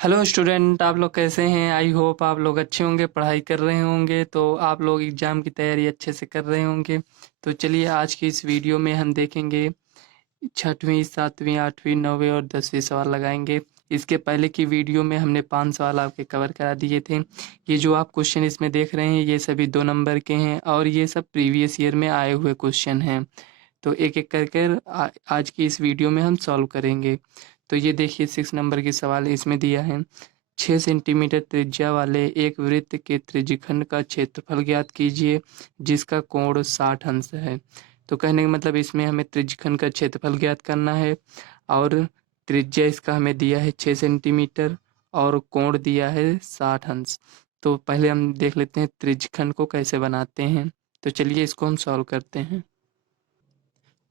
Hello student, आप लोग कैसे हैं? आई होप आप लोग अच्छे होंगे, पढ़ाई कर रहे होंगे। तो आप लोग एग्ज़ाम की तैयारी अच्छे से कर रहे होंगे। तो चलिए आज की इस वीडियो में हम देखेंगे छठवीं, सातवीं, आठवीं, नौवीं और 10वीं सवाल लगाएंगे। इसके पहले की वीडियो में हमने 5 सवाल आपके कवर करा दिए थे। ये जो आप क्वेश्चन इसमें देख रहे हैं ये सभी 2 नंबर के हैं और ये सब प्रीवियस ईयर में आए हुए क्वेश्चन हैं। तो एक-एक करके आज की इस वीडियो में हम सॉल्व करेंगे। तो ये देखिए 6 नंबर की सवाल इसमें दिया है। 6 सेंटीमीटर त्रिज्या वाले एक वृत्त के त्रिज्यखंड का क्षेत्रफल ज्ञात कीजिए जिसका कोण 60 अंश है। तो कहने का मतलब इसमें हमें त्रिज्यखंड का क्षेत्रफल ज्ञात करना है और त्रिज्या इसका हमें दिया है 6 सेंटीमीटर और कोण दिया है 60 अंश। तो पहले हम देख लेते हैं त्रिज्यखंड को कैसे बनाते हैं। तो चलिए इसको हम सॉल्व करते हैं।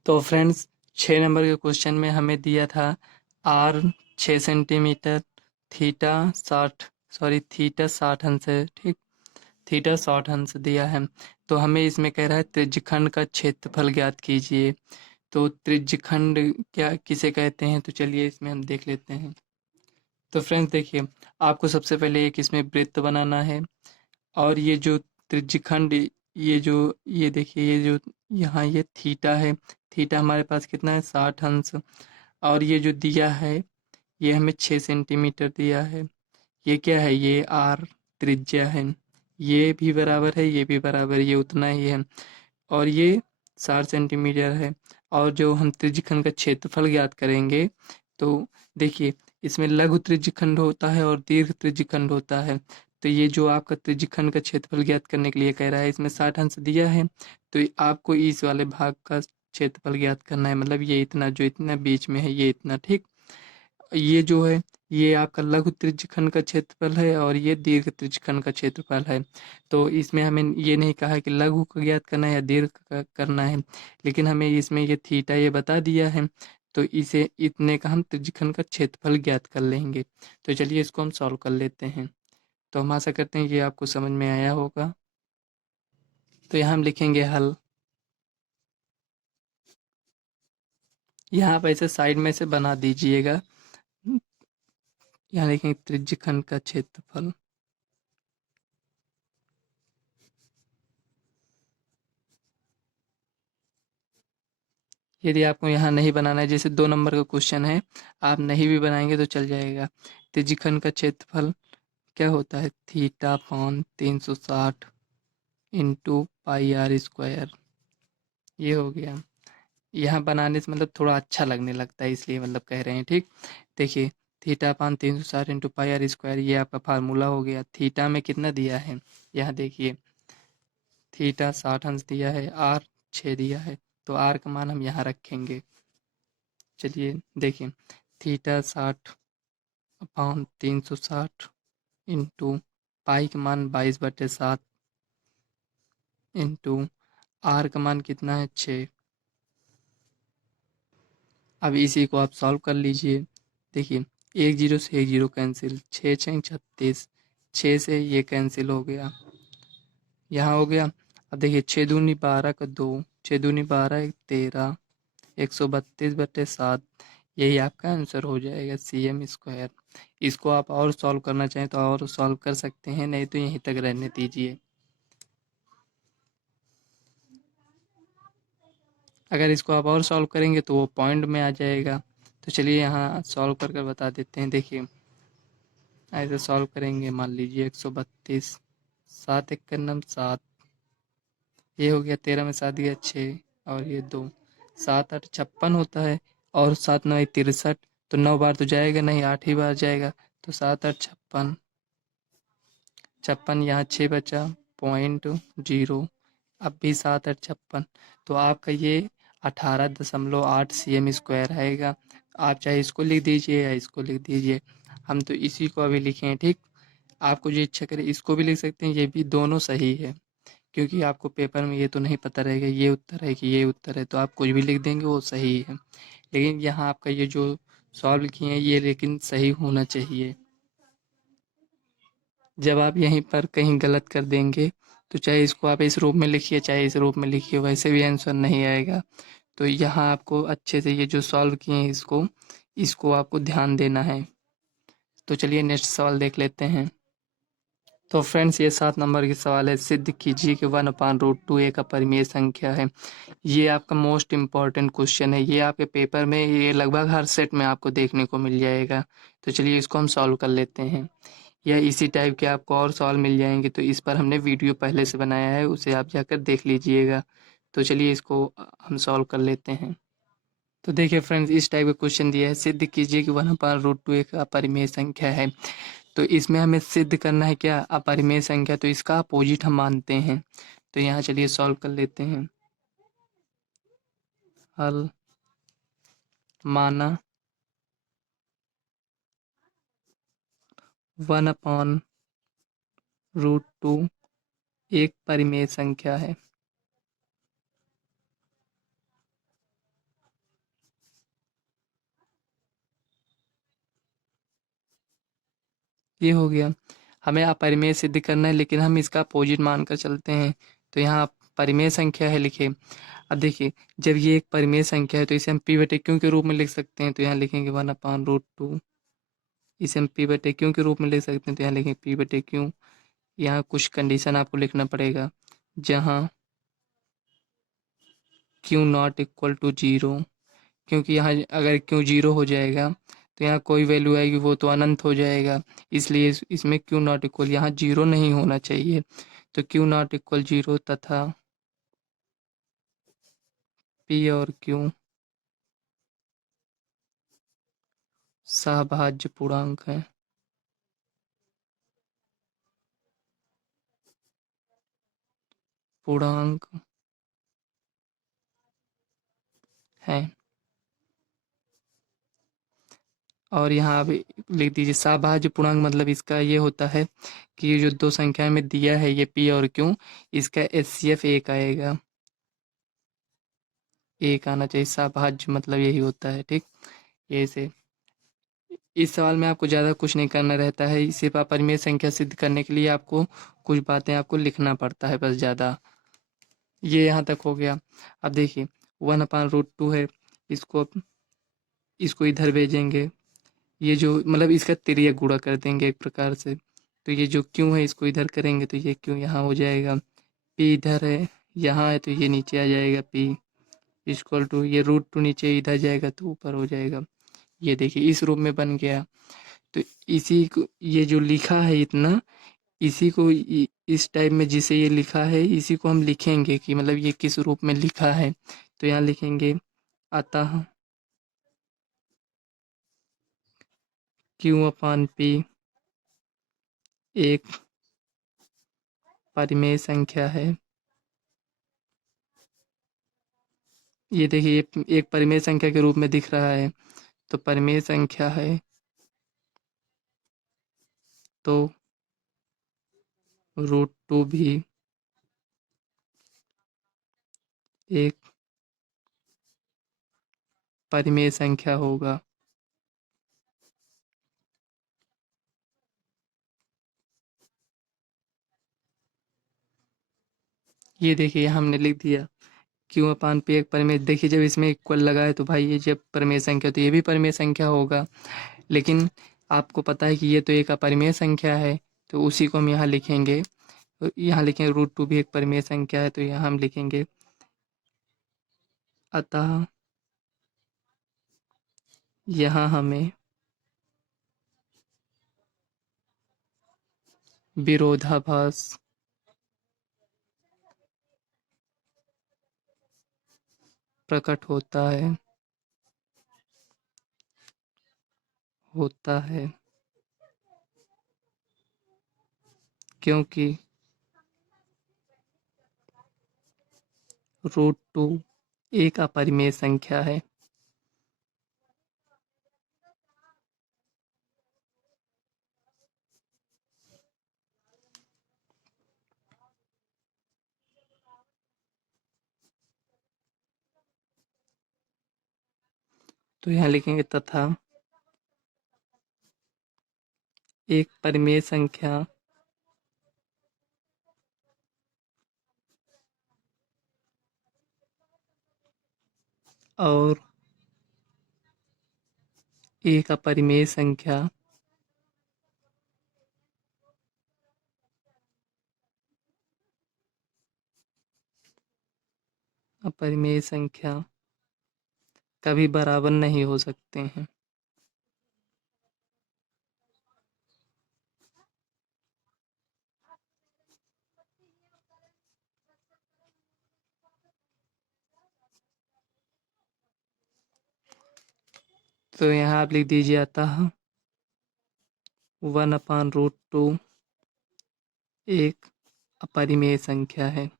तो फ्रेंड्स 6 नंबर के क्वेश्चन में हमें दिया था आर 6 सेंटीमीटर, थीटा 60 अंश है, ठीक। थीटा 60 अंश दिया है। तो हमें इसमें कह रहा है त्रिज्यखंड का क्षेत्रफल ज्ञात कीजिए। तो त्रिज्यखंड क्या किसे कहते हैं? तो चलिए इसमें हम देख लेते हैं। तो फ्रेंड्स देखिए, आपको सबसे पहले एक इसमें वृत्त बनाना है और ये जो त्रिज्यखंड, ये देखिए, ये जो यहाँ ये थीटा है, थीटा हमारे पास कितना है 60 अंश। और ये जो दिया है ये हमें 6 सेंटीमीटर दिया है। ये क्या है? ये आर त्रिज्या है। ये भी बराबर है, ये भी बराबर है, ये उतना ही है। और ये 60 सेंटीमीटर है। और जो हम त्रिज्यखंड का क्षेत्रफल ज्ञात करेंगे तो देखिए, इसमें लघु त्रिज्यखंड होता है और दीर्घ त्रिज्यखंड होता है। तो ये जो आपका त्रिज्यखंड का क्षेत्रफल ज्ञात करने के लिए कह रहा है, इसमें 60 अंश दिया है। तो आपको इस वाले भाग का क्षेत्रफल ज्ञात करना है, मतलब ये इतना, जो इतना बीच में है ये इतना, ठीक। ये जो है ये आपका लघु त्रिज्यखंड का क्षेत्रफल है और ये दीर्घ त्रिज्यखंड का क्षेत्रफल है। तो इसमें हमें ये नहीं कहा है कि लघु का ज्ञात करना है या दीर्घ का करना है, लेकिन हमें इसमें ये थीटा ये बता दिया है। तो इसे इतने का हम त्रिज्यखंड का क्षेत्रफल ज्ञात कर लेंगे। तो चलिए इसको हम सॉल्व कर लेते हैं। तो हम आशा करते हैं ये आपको समझ में आया होगा। तो यहाँ हम लिखेंगे हल। यहाँ आप ऐसे साइड में से बना दीजिएगा। यहाँ लिखेंगे त्रिज्यखंड का क्षेत्रफल। यदि आपको यहाँ नहीं बनाना है, जैसे 2 नंबर का क्वेश्चन है, आप नहीं भी बनाएंगे तो चल जाएगा। त्रिज्यखंड का क्षेत्रफल क्या होता है? Theta upon 360 into pi r square. ये हो गया। यहाँ बनाने से मतलब थोड़ा अच्छा लगने लगता है, इसलिए मतलब कह रहे हैं, ठीक। देखिए, theta upon 360 into pi r square, ये आपका फार्मूला हो गया। थीटा में कितना दिया है? यहाँ देखिए, थीटा 60 अंश दिया है, आर 6 दिया है। तो आर का मान हम यहाँ रखेंगे। चलिए देखिए, थीटा 60 अपान 360 इंटू पाई का मान 22/7 इंटू आर का मान कितना है? 6। अब इसी को आप सॉल्व कर लीजिए। देखिए, एक जीरो से एक जीरो कैंसिल, 6×6 = 36, 6 से ये कैंसिल हो गया, यहाँ हो गया। अब देखिए, 6×2 = 12 का 2, 6×2 = 12, 13, 132/7। यही आपका आंसर हो जाएगा, cm²। इसको आप और सॉल्व करना चाहें तो और सॉल्व कर सकते हैं, नहीं तो यहीं तक रहने दीजिए। अगर इसको आप और सॉल्व करेंगे तो वो पॉइंट में आ जाएगा। तो चलिए यहाँ सॉल्व कर कर बता देते हैं। देखिए, ऐसे सॉल्व करेंगे, मान लीजिए 132, 7 × 1 = 7, ये हो गया, 13 में 7 गया 6 और ये 2, 7 8 56 होता है और 7 9 63। तो 9 बार तो जाएगा नहीं, 8 ही बार जाएगा। तो 7 8 56, 56 यहाँ 6 बचा, पॉइंट 0। अब भी 7 8 56। तो आपका ये 18.8 cm² आएगा। आप चाहे इसको लिख दीजिए या इसको लिख दीजिए, हम तो इसी को अभी लिखे हैं, ठीक। आपको जो इच्छा करे इसको भी लिख सकते हैं, ये भी दोनों सही है, क्योंकि आपको पेपर में ये तो नहीं पता रहेगा ये उत्तर है कि ये उत्तर है, तो आप कुछ भी लिख देंगे वो सही है। लेकिन यहाँ आपका ये जो सॉल्व किए हैं ये लेकिन सही होना चाहिए। जब आप यहीं पर कहीं गलत कर देंगे तो चाहे इसको आप इस रूप में लिखिए चाहे इस रूप में लिखिए, वैसे भी आंसर नहीं आएगा। तो यहाँ आपको अच्छे से ये जो सॉल्व किए हैं इसको इसको आपको ध्यान देना है। तो चलिए नेक्स्ट सवाल देख लेते हैं। तो फ्रेंड्स, ये 7 नंबर की सवाल है, सिद्ध कीजिए कि 1/√2 एक अपरिमेय संख्या है। ये आपका मोस्ट इम्पॉर्टेंट क्वेश्चन है, ये आपके पेपर में, ये लगभग हर सेट में आपको देखने को मिल जाएगा। तो चलिए इसको हम सॉल्व कर लेते हैं, या इसी टाइप के आपको और सवाल मिल जाएंगे। तो इस पर हमने वीडियो पहले से बनाया है, उसे आप जाकर देख लीजिएगा। तो चलिए इसको हम सॉल्व कर लेते हैं। तो देखिए फ्रेंड्स, इस टाइप का क्वेश्चन दिया है, सिद्ध कीजिए कि 1/√2 एक अपरिमेय संख्या है। तो इसमें हमें सिद्ध करना है क्या, अपरिमेय संख्या, तो इसका अपोजिट हम मानते हैं। तो यहाँ चलिए सॉल्व कर लेते हैं। हल माना 1/√2 एक परिमेय संख्या है। ये हो गया। हमें अपरिमेय सिद्ध करना है, लेकिन हम इसका अपोजिट मानकर चलते हैं। तो यहाँ परिमेय संख्या है लिखे। अब देखिए, जब ये एक परिमेय संख्या है तो इसे हम पी बटे क्यू के रूप में लिख सकते हैं। तो यहाँ लिखेंगे 1/√2। इसे हम पी बटे क्यू के रूप में लिख सकते हैं। तो यहाँ लिखेंगे पी बटे क्यू। यहाँ कुछ कंडीशन आपको लिखना पड़ेगा, जहाँ क्यू नॉट इक्वल टू 0, क्योंकि यहाँ अगर क्यू 0 हो जाएगा तो यहाँ कोई वैल्यू आएगी वो तो अनंत हो जाएगा। इसलिए इसमें क्यू नॉट इक्वल, यहाँ 0 नहीं होना चाहिए। तो क्यू नॉट इक्वल 0 तथा पी और क्यू सहभाज्य पूर्णांक है। पूर्णांक है। और यहाँ आप लिख दीजिए सहभाज्य पूर्णांक, मतलब इसका ये होता है कि ये जो दो संख्या में दिया है, ये पी और क्यू, इसका एचसीएफ एक आएगा, एक आना चाहिए। सहभाज्य मतलब यही होता है, ठीक। ये से इस सवाल में आपको ज़्यादा कुछ नहीं करना रहता है, सिर्फ अपरिमेय संख्या सिद्ध करने के लिए आपको कुछ बातें आपको लिखना पड़ता है बस, ज़्यादा। ये यहाँ तक हो गया। अब देखिए 1/√2 है, इसको इसको इधर भेजेंगे। ये जो मतलब इसका तिर्यक गुणा कर देंगे एक प्रकार से। तो ये जो क्यों है इसको इधर करेंगे तो ये क्यों यहाँ हो जाएगा। पी इधर है, यहाँ है, तो ये नीचे आ जाएगा। पी इक्वल टू ये √2 नीचे इधर जाएगा तो ऊपर हो जाएगा। ये देखिए इस रूप में बन गया। तो इसी को ये जो लिखा है इतना, इसी को इस टाइप में जिसे ये लिखा है इसी को हम लिखेंगे कि मतलब ये किस रूप में लिखा है। तो यहाँ लिखेंगे अतः Q/P एक परिमेय संख्या है। ये देखिए ये एक परिमेय संख्या के रूप में दिख रहा है, तो परिमेय संख्या है तो √2 भी एक परिमेय संख्या होगा। ये देखिए हमने लिख दिया Q/P एक परिमेय। देखिए जब इसमें इक्वल लगा है तो भाई ये जब परिमेय संख्या तो ये भी परिमेय संख्या होगा। लेकिन आपको पता है कि ये तो एक अपरिमेय संख्या है, तो उसी को हम यहाँ लिखेंगे। तो यहाँ लिखेंगे √2 भी एक परिमेय संख्या है, तो यहाँ हम लिखेंगे अतः यहाँ हमें विरोधाभास प्रकट होता है क्योंकि √2 एक अपरिमेय संख्या है। तो यहाँ लिखेंगे तथा एक परिमेय संख्या और एक अपरिमेय संख्या अपरिमेय संख्या कभी बराबर नहीं हो सकते हैं। तो यहाँ आप लिख दीजिए अतः 1/√2 एक अपरिमेय संख्या है।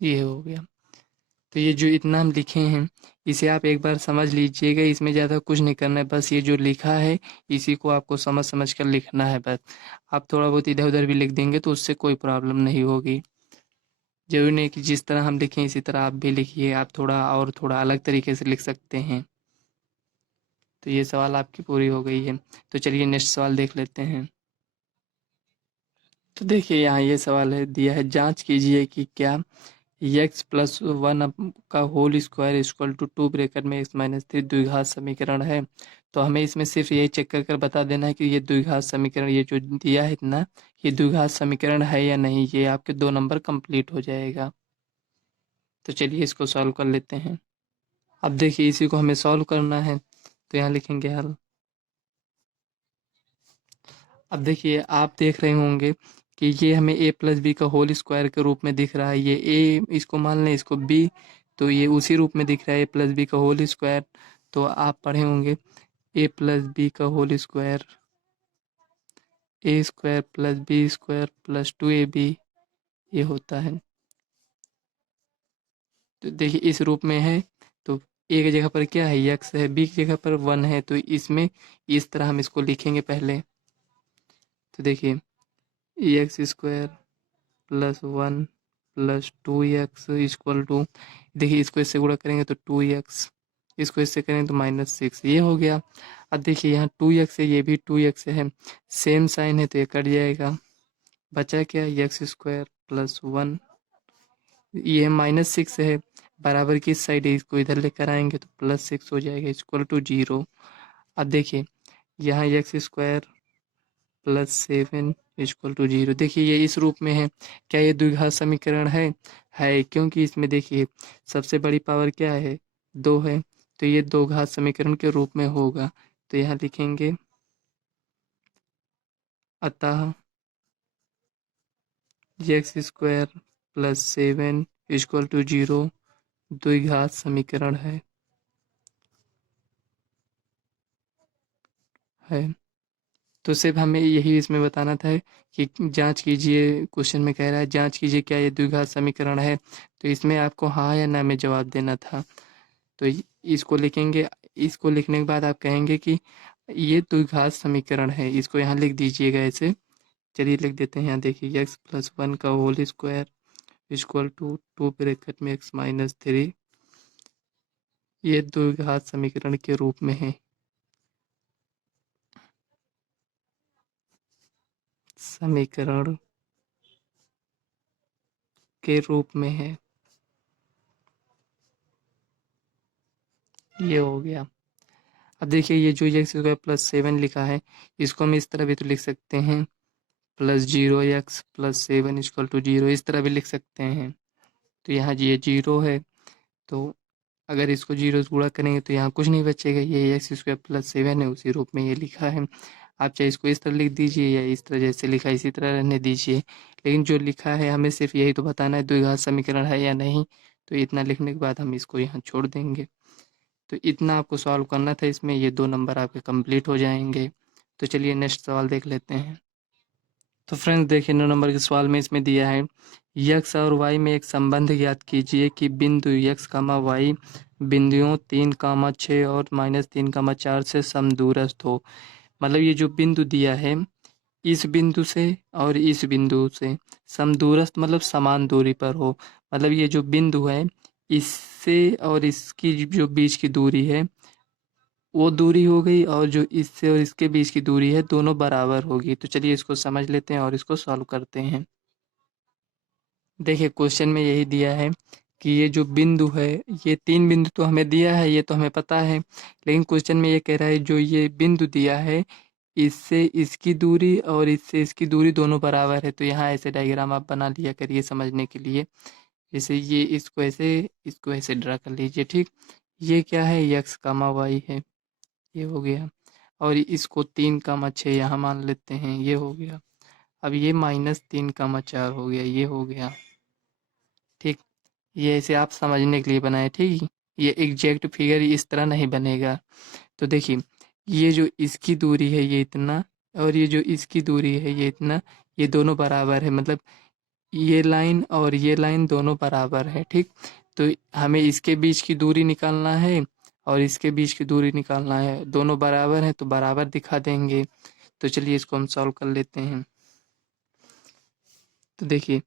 ये हो गया। तो ये जो इतना हम लिखे हैं इसे आप एक बार समझ लीजिएगा, इसमें ज़्यादा कुछ नहीं करना है, बस ये जो लिखा है इसी को आपको समझ समझ कर लिखना है बस। आप थोड़ा बहुत इधर उधर भी लिख देंगे तो उससे कोई प्रॉब्लम नहीं होगी। ज़रूरी नहीं कि जिस तरह हम लिखें इसी तरह आप भी लिखिए, आप थोड़ा और थोड़ा अलग तरीके से लिख सकते हैं। तो ये सवाल आपकी पूरी हो गई है। तो चलिए नेक्स्ट सवाल देख लेते हैं। तो देखिए यहाँ ये सवाल है दिया है, जांच कीजिए कि क्या एक्स प्लस वन का whole square equal to 2 bracket में एक्स माइनस 3 द्विघात समीकरण है। तो हमें इसमें सिर्फ यही चेक कर कर बता देना है कि ये द्विघात समीकरण, ये जो दिया है इतना, ये द्विघात समीकरण है या नहीं। ये आपके 2 नंबर कंप्लीट हो जाएगा। तो चलिए इसको सॉल्व कर लेते हैं। अब देखिए इसी को हमें सॉल्व करना है, तो यहाँ लिखेंगे हल। अब देखिए आप देख रहे होंगे कि ये हमें ए प्लस बी का होल स्क्वायर के रूप में दिख रहा है। ये ए इसको मान लें, इसको बी, तो ये उसी रूप में दिख रहा है, ए प्लस बी का होल स्क्वायर। तो आप पढ़े होंगे ए प्लस बी का whole square, A square plus B square plus 2ab ये होता है। तो देखिए इस रूप में है, तो ए की जगह पर क्या है, एक्स है, बी की जगह पर 1 है, तो इसमें इस तरह हम इसको लिखेंगे पहले। तो देखिए x square plus 1 plus 2x equal to, देखिए इसको इससे गुणा करेंगे तो 2x, इसको इससे करेंगे तो -6, ये हो गया। अब देखिए यहाँ 2x है, ये भी 2x है, सेम साइन है तो ये कट जाएगा। बचा क्या, एक्स स्क्वायर प्लस 1, ये -6 है, बराबर की साइड है, इसको इधर लेकर आएंगे तो +6 हो जाएगा इक्वल टू 0। अब देखिए यहाँ एक्स स्क्वायर +7 इक्वल टू 0, देखिए ये इस रूप में है। क्या ये द्विघात समीकरण है, क्योंकि इसमें देखिए सबसे बड़ी पावर क्या है, 2 है, तो ये दो घात समीकरण के रूप में होगा। तो यहाँ लिखेंगे अतः एक्स स्क्वायर +7 इक्वल टू 0 द्विघात समीकरण है। तो सिर्फ हमें यही इसमें बताना था कि जांच कीजिए, क्वेश्चन में कह रहा है जांच कीजिए क्या ये द्विघात समीकरण है, तो इसमें आपको हाँ या ना में जवाब देना था। तो इसको लिखेंगे, इसको लिखने के बाद आप कहेंगे कि ये द्विघात समीकरण है, इसको यहाँ लिख दीजिएगा ऐसे। चलिए लिख देते हैं, यहाँ देखिए एक्स प्लस 1 का whole square equal to 2 bracket में एक्स माइनस 3 ये द्विघात समीकरण के रूप में है, समीकरण के रूप में है। ये हो गया। अब देखिए ये जो एक्स स्क्वायर +7 लिखा है, इसको हम इस तरह भी तो लिख सकते हैं, +0x +7 इक्वल टू 0, इस तरह भी लिख सकते हैं। तो यहाँ ये 0 है, तो अगर इसको 0 से गुणा करेंगे तो यहाँ कुछ नहीं बचेगा, ये एक्स स्क्वायर +7 है, उसी रूप में ये लिखा है। आप चाहे इसको इस तरह लिख दीजिए या इस तरह जैसे लिखा है इसी तरह रहने दीजिए, लेकिन जो लिखा है हमें सिर्फ यही तो बताना है द्विघात समीकरण है या नहीं। तो इतना लिखने के बाद हम इसको यहाँ छोड़ देंगे। तो इतना आपको सॉल्व करना था इसमें, ये 2 नंबर आपके कंप्लीट हो जाएंगे। तो चलिए नेक्स्ट सवाल देख लेते हैं। तो फ्रेंड्स देखिए 9 नंबर के सवाल में इसमें दिया है यक्स और वाई में एक संबंध ज्ञात कीजिए कि बिंदु यक्स कामा वाई बिंदुओं 3, 6 और -3, 4 से समदूरस्थ हो। मतलब ये जो बिंदु दिया है इस बिंदु से और इस बिंदु से समदूरस्थ मतलब समान दूरी पर हो। मतलब ये जो बिंदु है इससे और इसकी जो बीच की दूरी है वो दूरी हो गई, और जो इससे और इसके बीच की दूरी है दोनों बराबर होगी। तो चलिए इसको समझ लेते हैं और इसको सॉल्व करते हैं। देखिए क्वेश्चन में यही दिया है कि ये जो बिंदु है, ये 3 बिंदु तो हमें दिया है, ये तो हमें पता है। लेकिन क्वेश्चन में ये कह रहा है जो ये बिंदु दिया है, इससे इसकी दूरी और इससे इसकी दूरी दोनों बराबर है। तो यहाँ ऐसे डायग्राम आप बना लिया करिए समझने के लिए। जैसे ये इसको ऐसे ड्रा कर लीजिए, ठीक। ये क्या है, यक्स कामा वाई है, ये हो गया। और इसको 3 कामा 6 यहाँ मान लेते हैं, ये हो गया। अब ये -3 कामा 4 हो गया, ये हो गया, ठीक। ये ऐसे आप समझने के लिए बनाए, ठीक। ये एग्जैक्ट फिगर इस तरह नहीं बनेगा। तो देखिए, ये जो इसकी दूरी है ये इतना, और ये जो इसकी दूरी है ये इतना, ये दोनों बराबर है, मतलब ये लाइन और ये लाइन दोनों बराबर है, ठीक। तो हमें इसके बीच की दूरी निकालना है और इसके बीच की दूरी निकालना है, दोनों बराबर हैं तो बराबर दिखा देंगे। तो चलिए इसको हम सॉल्व कर लेते हैं। तो देखिए,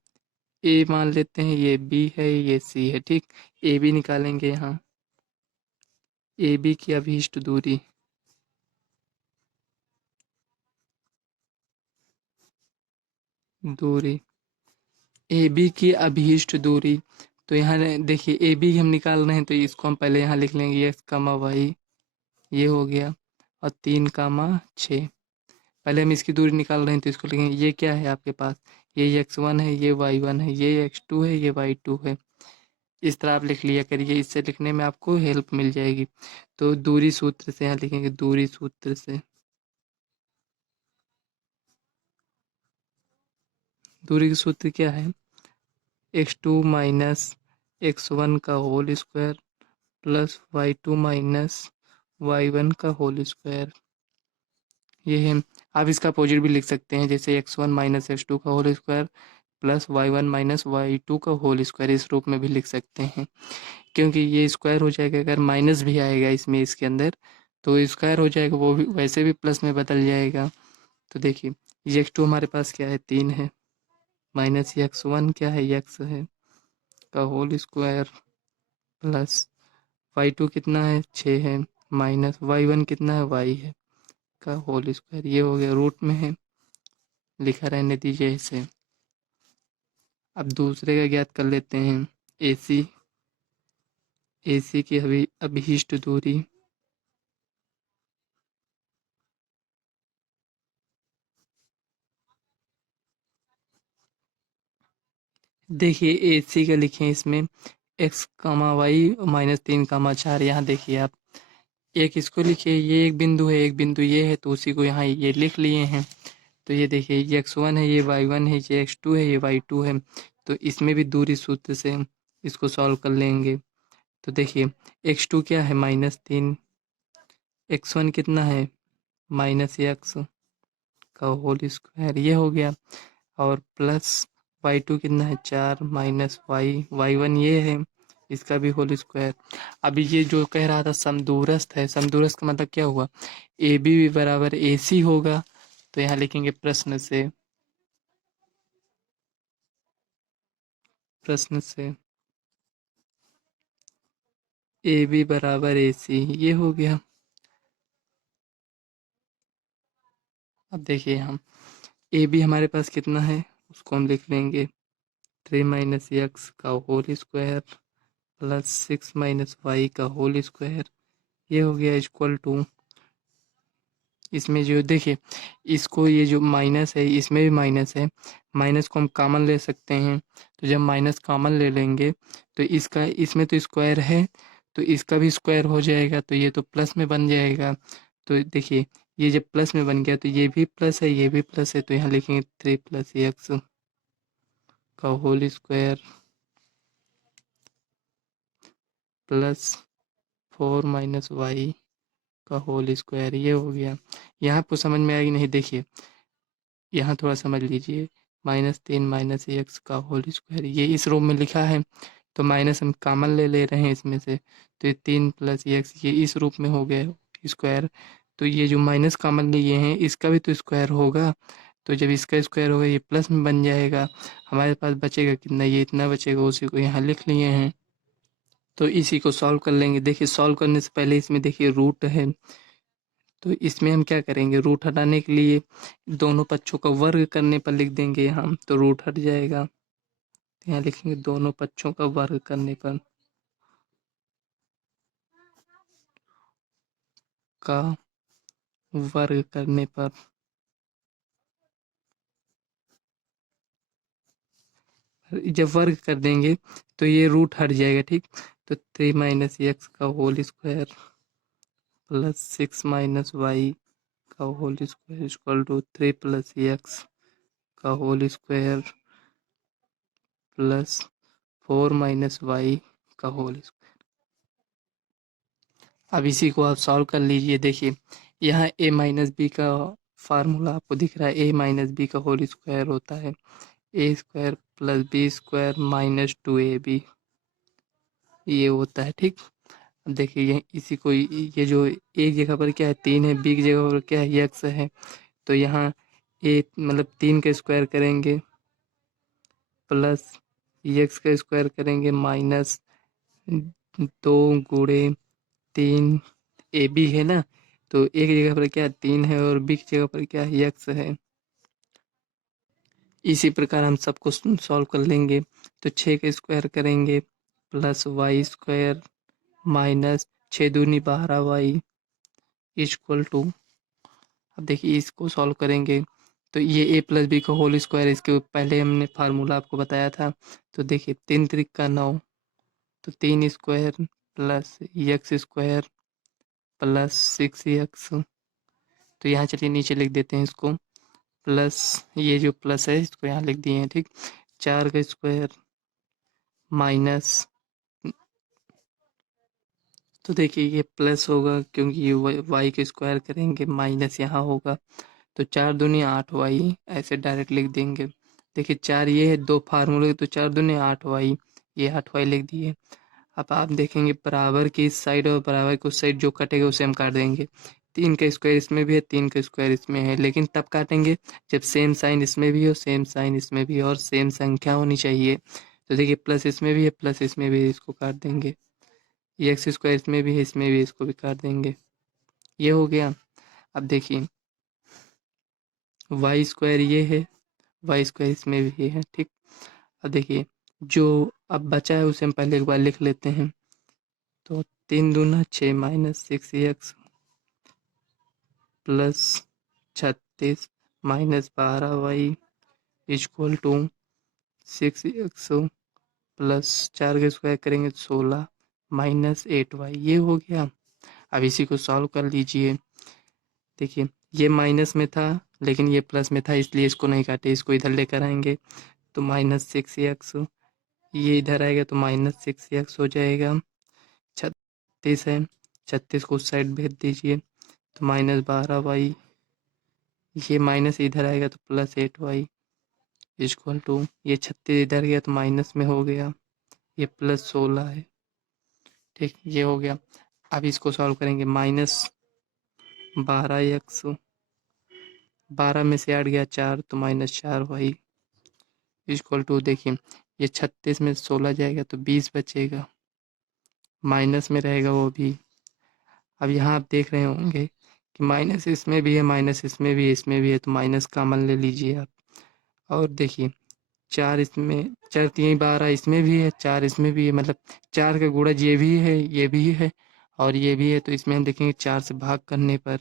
ए मान लेते हैं, ये बी है, ये सी है, ठीक। ए बी निकालेंगे यहाँ, ए बी की अभीष्ट दूरी, दूरी ए बी की अभीष्ट दूरी। तो यहाँ देखिए, ए बी हम निकाल रहे हैं तो इसको हम पहले यहाँ लिख लेंगे, एक्स कामा वाई, ये हो गया। और 3 कामा 6, पहले हम इसकी दूरी निकाल रहे हैं तो इसको लिखेंगे, ये क्या है आपके पास, ये x1 है, ये y1 है, ये x2 है, ये y2 है। इस तरह आप लिख लिया करिए, इससे लिखने में आपको हेल्प मिल जाएगी। तो दूरी सूत्र से यहाँ लिखेंगे, दूरी सूत्र से, दूरी का सूत्र क्या है, x2 माइनस x1 का whole square plus y2 minus y1 का होल स्क्वायर, ये है। आप इसका अपोजिट भी लिख सकते हैं, जैसे x1 माइनस x2 का whole square plus y1 minus y2 का होल स्क्वायर, इस रूप में भी लिख सकते हैं। क्योंकि ये स्क्वायर हो जाएगा, अगर माइनस भी आएगा इसमें, इसके अंदर तो स्क्वायर हो जाएगा, वो भी वैसे भी प्लस में बदल जाएगा। तो देखिए, ये x2 हमारे पास क्या है, 3 है, माइनस x1 क्या है, x है का होल स्क्वायर प्लस y2 कितना है, 6 है, माइनस y1 कितना है, y है का होल स्क्वायर, ये हो गया, रूट में है, लिखा रहने दीजिए इसे। अब दूसरे का ज्ञात कर लेते हैं, AC, AC की अभी अभीष्ट दूरी, देखिए AC का लिखें इसमें x कामा वाई -3 कामा 4, यहाँ देखिए आप, एक इसको लिखिए, ये एक बिंदु है, एक बिंदु ये है, तो उसी को यहाँ ये लिख लिए हैं। तो ये देखिए, ये x1 है, ये y1 है, ये x2 है, ये y2 है। तो इसमें भी दूरी सूत्र से हम इसको सॉल्व कर लेंगे। तो देखिए, x2 क्या है, -3, x1 कितना है, -x का होल स्क्वायर, ये हो गया। और प्लस y2 कितना है, 4 माइनस y1 ये है, इसका भी होल स्क्वायर। अभी ये जो कह रहा था समदूरस्थ है, समदूरस्थ का मतलब क्या हुआ, ए बी बराबर ए सी होगा। तो यहाँ लिखेंगे प्रश्न से ए बी बराबर ए सी, ये हो गया। अब देखिए, हम ए बी हमारे पास कितना है, उसको हम लिख लेंगे 3 माइनस एक्स का whole square plus 6 minus Y का होल स्क्वायर, ये हो गया इक्वल टू, इसमें जो देखिए, इसको ये जो माइनस है इसमें भी माइनस है, माइनस को हम कॉमन ले सकते हैं। तो जब माइनस कॉमन ले लेंगे तो इसका, इसमें तो स्क्वायर है तो इसका भी स्क्वायर हो जाएगा, तो ये तो प्लस में बन जाएगा। तो देखिए, ये जब प्लस में बन गया तो ये भी प्लस है, ये भी प्लस है, तो यहाँ लिखेंगे 3 प्लस एक्स का whole square plus 4 minus Y का होल स्क्वायर, ये हो गया। यहाँ आपको समझ में आएगी नहीं, देखिए यहाँ थोड़ा समझ लीजिए, -3 माइनस एक्स का होल स्क्वायर, ये इस रूप में लिखा है, तो माइनस हम कॉमन ले ले रहे हैं इसमें से, तो ये 3 प्लस एक्स ये इस रूप में हो गया स्क्वायर। तो ये जो माइनस कॉमन लिए हैं इसका भी तो स्क्वायर होगा, तो जब इसका स्क्वायर होगा ये प्लस में बन जाएगा, हमारे पास बचेगा कितना, ये इतना बचेगा, उसी को यहाँ लिख लिए हैं। तो इसी को सॉल्व कर लेंगे। देखिए, सॉल्व करने से पहले इसमें देखिए रूट है, तो इसमें हम क्या करेंगे, रूट हटाने के लिए दोनों पक्षों का वर्ग करने पर लिख देंगे यहाँ, तो रूट हट जाएगा। तो यहाँ लिखेंगे दोनों पक्षों का वर्ग करने पर का वर्ग करने पर जब वर्ग कर देंगे तो ये रूट हट जाएगा, ठीक। तो 3 माइनस एक्स का whole square plus 6 minus Y का whole square equal to 3 plus x का whole square plus 4 minus Y का होल स्क्वायर। अब इसी को आप सॉल्व कर लीजिए। देखिए यहाँ a माइनस बी का फार्मूला आपको दिख रहा है, a माइनस बी का होल स्क्वायर होता है A square plus B square minus 2ab, ये होता है, ठीक। अब देखिए ये इसी को ये जो एक जगह पर क्या है 3 है, बी की जगह पर क्या है एक्स है, तो यहाँ ए मतलब 3 का स्क्वायर करेंगे प्लस एक्स का स्क्वायर करेंगे माइनस 2 गुणे 3 ए बी है ना, तो एक जगह पर क्या 3 है और बी की जगह पर क्या एक्स है। इसी प्रकार हम सबको सॉल्व कर लेंगे। तो 6 का स्क्वायर करेंगे प्लस वाई स्क्वायर माइनस 6 दूनी 12 वाई इक्वल टू, अब देखिए इसको सॉल्व करेंगे तो ये ए प्लस बी का होल स्क्वायर, इसके पहले हमने फार्मूला आपको बताया था। तो देखिए 3 त्रिक का 9, तो 3 square plus x square plus 6 x, तो यहाँ चलिए नीचे लिख देते हैं इसको, प्लस ये जो प्लस है इसको यहाँ लिख दिए हैं, ठीक। 4 का स्क्वायर माइनस, तो देखिए ये प्लस होगा क्योंकि ये वाई का स्क्वायर करेंगे माइनस यहाँ होगा, तो 4 दूनी 8 वाई ऐसे डायरेक्ट लिख देंगे। देखिए 4 ये है, 2 फार्मूले, तो 4 दूनी 8 वाई, ये 8 वाई लिख दिए। अब आप देखेंगे बराबर की इस साइड और बराबर की उस साइड जो कटेगा उसे हम काट देंगे। 3 का स्क्वायर इसमें भी है, 3 का स्क्वायर इसमें है, लेकिन तब काटेंगे जब सेम साइन इसमें भी हो, सेम साइन इसमें भी हो और सेम संख्या होनी चाहिए। तो देखिए प्लस इसमें भी है, प्लस इसमें भी है, इसको काट देंगे। एक्स स्क्वायर इसमें भी है, इसमें भी, इसको भी काट देंगे। ये हो गया। अब देखिए वाई स्क्वायर ये है, वाई स्क्वायर इसमें भी है, ठीक। अब देखिए जो अब बचा है उसे हम पहले एक बार लिख लेते हैं। तो 3 दूना 6 minus 6 x plus 36 minus 12 y equal to 6 x plus 4 का स्क्वायर करेंगे 16 माइनस 8 वाई, ये हो गया। अब इसी को सॉल्व कर लीजिए। देखिए ये माइनस में था लेकिन ये प्लस में था, इसलिए इसको नहीं काटे, इसको इधर लेकर आएंगे तो माइनस 6 एक्स, ये इधर आएगा तो माइनस 6 एक्स हो जाएगा। 36 है, 36 को उस साइड भेज दीजिए तो माइनस 12 वाई, ये माइनस इधर आएगा तो प्लस 8 वाई इक्वल टू, ये 36 इधर गया तो माइनस में हो गया, ये प्लस 16 है, ठीक। ये हो गया। अब इसको सॉल्व करेंगे, माइनस 12 एक्स, 12 में से 8 गया 4 तो माइनस 4 वाई इक्वल टू, देखिए ये 36 में 16 जाएगा तो 20 बचेगा, माइनस में रहेगा वो भी। अब यहाँ आप देख रहे होंगे कि माइनस इसमें भी है, माइनस इसमें भी है, इसमें भी है, तो माइनस कॉमन ले लीजिए आप। और देखिए 4 इसमें, 4 3 12 इसमें भी है, 4 इसमें भी है, मतलब 4 का गुणज ये भी है, ये भी है और ये भी है, तो इसमें हम देखेंगे 4 से भाग करने पर,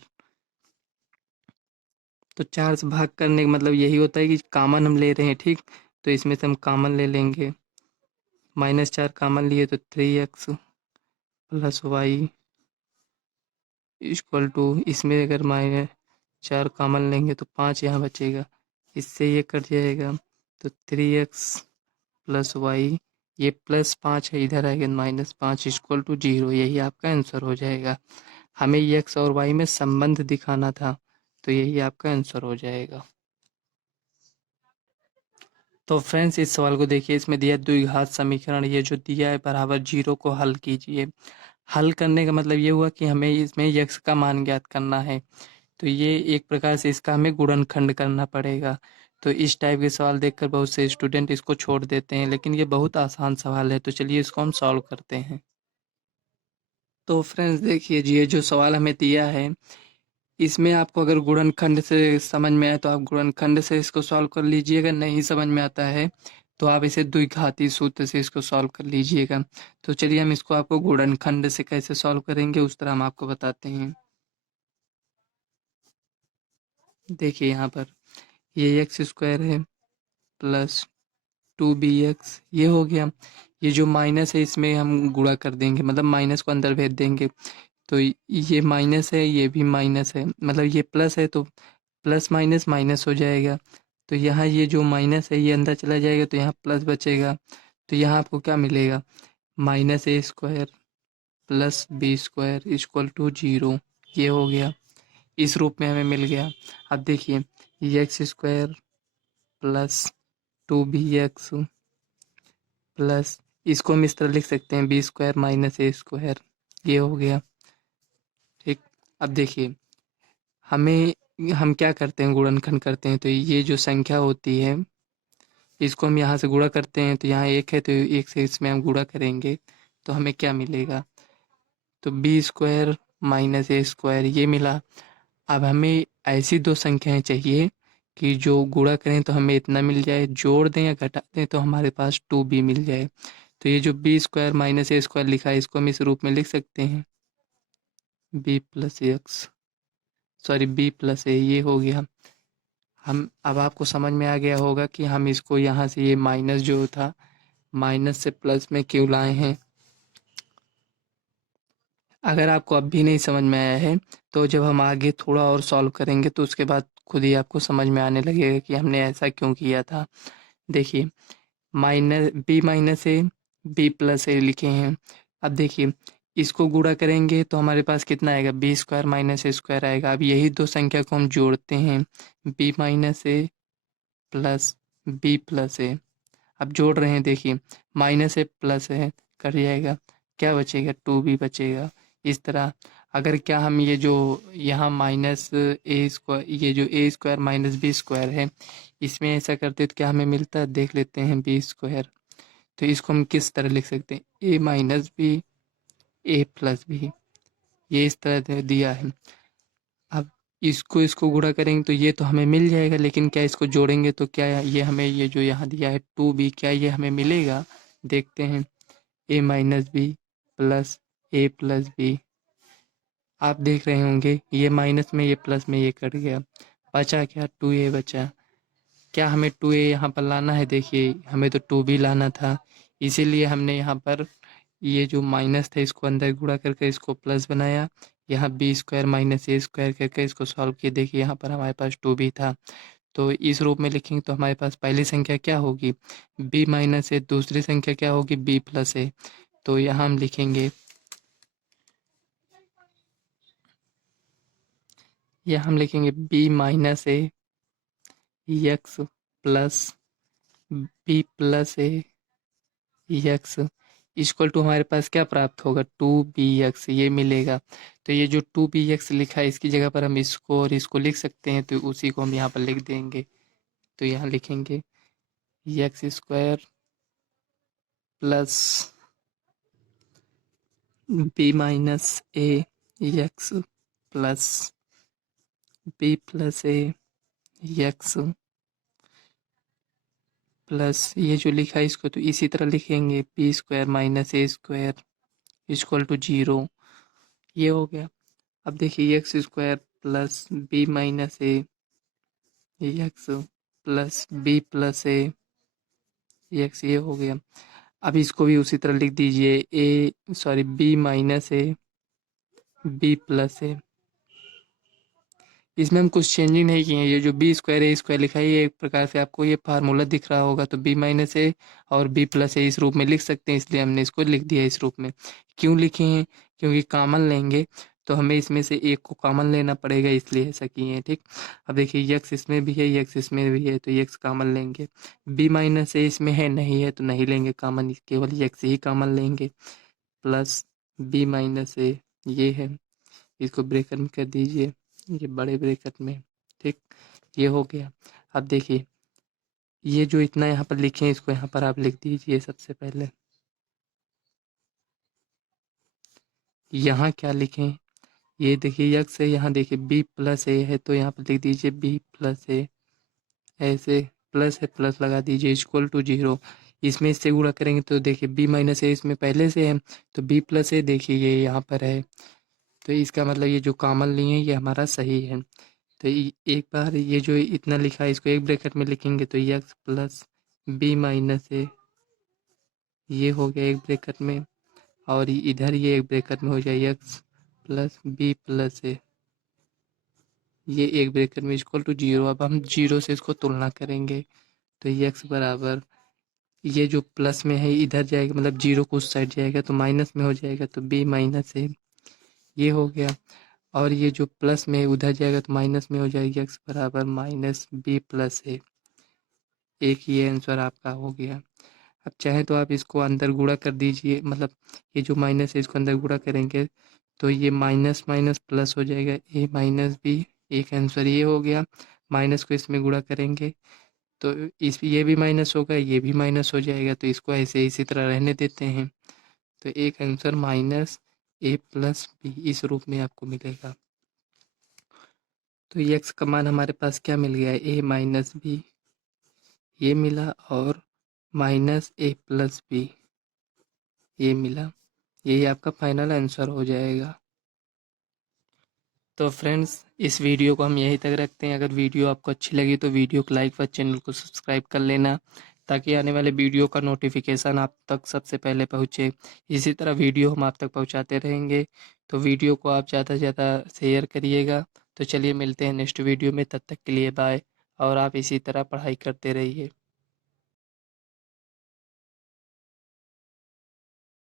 तो 4 से भाग करने का मतलब यही होता है कि कॉमन हम ले रहे हैं, ठीक। तो इसमें से हम कॉमन ले लेंगे, माइनस 4 कॉमन लिए तो 3 x plus y equal to, इसमें अगर माइनस 4 कॉमन लेंगे तो 5 यहाँ बचेगा, इससे ये कट जाएगा तो 3 एक्स प्लस वाई, ये प्लस 5 है इधर आएगा माइनस 5 इक्वल टू 0, यही आपका आंसर हो जाएगा। हमें एक्स और वाई में संबंध दिखाना था तो यही आपका आंसर हो जाएगा। तो फ्रेंड्स इस सवाल को देखिए, इसमें दिया द्विघात समीकरण, ये जो दिया है बराबर 0 को हल कीजिए। हल करने का मतलब ये हुआ कि हमें इसमें यक्स का मान ज्ञात करना है, तो ये एक प्रकार से इसका हमें गुणनखंड करना पड़ेगा। तो इस टाइप के सवाल देखकर बहुत से स्टूडेंट इसको छोड़ देते हैं, लेकिन ये बहुत आसान सवाल है, तो चलिए इसको हम सॉल्व करते हैं। तो फ्रेंड्स देखिए जी, ये जो सवाल हमें दिया है इसमें आपको अगर गुणनखंड से समझ में आए तो आप गुणनखंड से इसको सॉल्व कर लीजिए, अगर नहीं समझ में आता है तो आप इसे द्विघाती सूत्र से इसको सॉल्व कर लीजिएगा। तो चलिए हम इसको आपको गुणनखंड से कैसे सॉल्व करेंगे उस तरह हम आपको बताते हैं। देखिए यहाँ पर ये एक्स स्क्वायर है प्लस 2bx ये हो गया। ये जो माइनस है इसमें हम गुणा कर देंगे, मतलब माइनस को अंदर भेज देंगे। तो ये माइनस है, ये भी माइनस है, मतलब ये प्लस है तो प्लस माइनस माइनस हो जाएगा। तो यहाँ ये जो माइनस है ये अंदर चला जाएगा तो यहाँ प्लस बचेगा। तो यहाँ आपको क्या मिलेगा, minus A square plus B square equal to 0। ये हो गया, इस रूप में हमें मिल गया। अब देखिए ये x square plus 2bx plus, इसको हम इस तरह लिख सकते हैं बी स्क्वायर माइनस ए स्क्वायर। ये हो गया, ठीक। अब देखिए हम क्या करते हैं, गुणनखंड करते हैं तो ये जो संख्या होती है इसको हम यहाँ से गुणा करते हैं। तो यहाँ एक है तो एक से इसमें हम गुणा करेंगे तो हमें क्या मिलेगा, तो बी स्क्वायर माइनस ए स्क्वायर ये मिला। अब हमें ऐसी दो संख्याएं चाहिए कि जो गुणा करें तो हमें इतना मिल जाए, जोड़ दें या घटा दें तो हमारे पास 2b मिल जाए। तो ये जो बी स्क्वायर माइनस ए स्क्वायर लिखा है इसको हम इस रूप में लिख सकते हैं B plus X, sorry B plus A. ये हो गया। हम अब आपको समझ में आ गया होगा कि हम इसको यहाँ से ये माइनस जो था माइनस से प्लस में क्यों लाए हैं। अगर आपको अब भी नहीं समझ में आया है तो जब हम आगे थोड़ा और सॉल्व करेंगे तो उसके बाद खुद ही आपको समझ में आने लगेगा कि हमने ऐसा क्यों किया था। देखिए minus B minus A B plus A लिखे हैं। अब देखिए इसको गुणा करेंगे तो हमारे पास कितना आएगा, बी स्क्वायर माइनस ए स्क्वायर आएगा। अब यही दो संख्या को हम जोड़ते हैं, बी माइनस ए प्लस बी प्लस ए। अब जोड़ रहे हैं, देखिए माइनस है प्लस है कर जाएगा, क्या बचेगा 2b बचेगा। इस तरह अगर क्या हम ये जो यहाँ माइनस ए स्क्वायर, ये जो ए स्क्वायर माइनस बी स्क्वायर है इसमें ऐसा करते तो क्या हमें मिलता है, देख लेते हैं बी स्क्वायर। तो इसको हम किस तरह लिख सकते हैं, ए माइनस बी ए प्लस बी, ये इस तरह दिया है। अब इसको इसको गुणा करेंगे तो ये तो हमें मिल जाएगा, लेकिन क्या इसको जोड़ेंगे तो क्या ये हमें ये जो यहाँ दिया है 2b क्या ये हमें मिलेगा, देखते हैं ए माइनस बी प्लस ए प्लस बी। आप देख रहे होंगे ये माइनस में ये प्लस में ये कट गया, बचा क्या 2a बचा। क्या हमें 2a यहाँ पर लाना है, देखिए हमें तो 2b लाना था, इसीलिए हमने यहाँ पर ये जो माइनस था इसको अंदर गुणा करके इसको प्लस बनाया। यहाँ बी स्क्वायर माइनस ए स्क्वायर करके इसको सॉल्व किया। देखिए यहाँ पर हमारे पास 2b था, तो इस रूप में लिखेंगे तो हमारे पास पहली संख्या क्या होगी b माइनस ए, दूसरी संख्या क्या होगी b प्लस ए। तो यहाँ हम लिखेंगे, यहाँ हम लिखेंगे b minus A x plus B plus A x equal to हमारे पास क्या प्राप्त होगा 2bx ये मिलेगा। तो ये जो 2bx लिखा है इसकी जगह पर हम इसको और इसको लिख सकते हैं, तो उसी को हम यहाँ पर लिख देंगे। तो यहाँ लिखेंगे X square plus B minus ए एक्स प्लस बी प्लस ए एक्स प्लस ये जो लिखा है इसको तो इसी तरह लिखेंगे B square minus A square equal to 0। ये हो गया। अब देखिए x square plus B minus ए एक्स प्लस बी प्लस ए एक्स ये हो गया। अब इसको भी उसी तरह लिख दीजिए B minus A B plus A. इसमें हम कुछ चेंजिंग नहीं किए हैं। ये जो बी स्क्वायर ए स्क्वायर लिखा है ये एक प्रकार से आपको ये फार्मूला दिख रहा होगा, तो बी माइनस ए और बी प्लस ए इस रूप में लिख सकते हैं, इसलिए हमने इसको लिख दिया इस रूप में। क्यों लिखे हैं, क्योंकि कॉमन लेंगे तो हमें इसमें से एक को कॉमन लेना पड़ेगा, इसलिए ऐसा किए हैं, ठीक। अब देखिए यक्स इसमें भी है यक्स इसमें भी है तो यक्स कॉमन लेंगे। बी माइनस ए इसमें है नहीं है तो नहीं लेंगे कॉमन, केवल यक्स ही कॉमन लेंगे। प्लस बी माइनस ए ये है, इसको ब्रेकर में कर दीजिए, ये बड़े ब्रेकेट में, ठीक। ये हो गया। अब देखिए ये जो इतना यहाँ पर लिखे हैं इसको यहाँ पर आप लिख दीजिए। सबसे पहले यहाँ क्या लिखें, ये देखिए यक्स है, यहाँ देखिए बी प्लस ए है तो यहाँ पर लिख दीजिए बी प्लस ए, ऐसे प्लस है प्लस लगा दीजिए इक्वल टू 0। इसमें इससे गुणा करेंगे तो देखिए b माइनस ए इसमें पहले से है, तो b प्लस ए देखिए ये यहाँ पर है, तो इसका मतलब ये जो कॉमन लिए हैं ये हमारा सही है। तो एक बार ये जो इतना लिखा है इसको एक ब्रैकेट में लिखेंगे तो x प्लस बी माइनस ए ये हो गया एक ब्रैकेट में, और इधर ये एक ब्रैकेट में हो जाए x plus B plus A ये एक ब्रैकेट में इक्वल टू 0। अब हम 0 से इसको तुलना करेंगे तो x बराबर ये जो प्लस में है इधर जाएगा, मतलब 0 को उस साइड जाएगा तो माइनस में हो जाएगा, तो b माइनस ए ये हो गया, और ये जो प्लस में है उधर जाएगा तो माइनस में हो जाएगा, x बराबर माइनस बी प्लस ए। एक ये आंसर आपका हो गया। अब चाहे तो आप इसको अंदर गुणा कर दीजिए, मतलब ये जो माइनस है इसको अंदर गुणा करेंगे तो ये माइनस माइनस प्लस हो जाएगा, ए माइनस बी। एक आंसर ये हो गया। माइनस को इसमें गुणा करेंगे तो इस ये भी माइनस होगा, ये भी माइनस हो जाएगा, तो इसको ऐसे इसी तरह रहने देते हैं। तो एक आंसर माइनस ए प्लस बी इस रूप में आपको मिलेगा। तो एक्स का मान हमारे पास क्या मिल गया है, ए माइनस बी ये मिला, और माइनस ए प्लस बी ये मिला। यही आपका फाइनल आंसर हो जाएगा। तो फ्रेंड्स इस वीडियो को हम यहीं तक रखते हैं। अगर वीडियो आपको अच्छी लगी तो वीडियो को लाइक व चैनल को सब्सक्राइब कर लेना, ताकि आने वाले वीडियो का नोटिफिकेशन आप तक सबसे पहले पहुँचे। इसी तरह वीडियो हम आप तक पहुँचाते रहेंगे, तो वीडियो को आप ज़्यादा से ज़्यादा शेयर करिएगा। तो चलिए मिलते हैं नेक्स्ट वीडियो में, तब तक के लिए बाय, और आप इसी तरह पढ़ाई करते रहिए।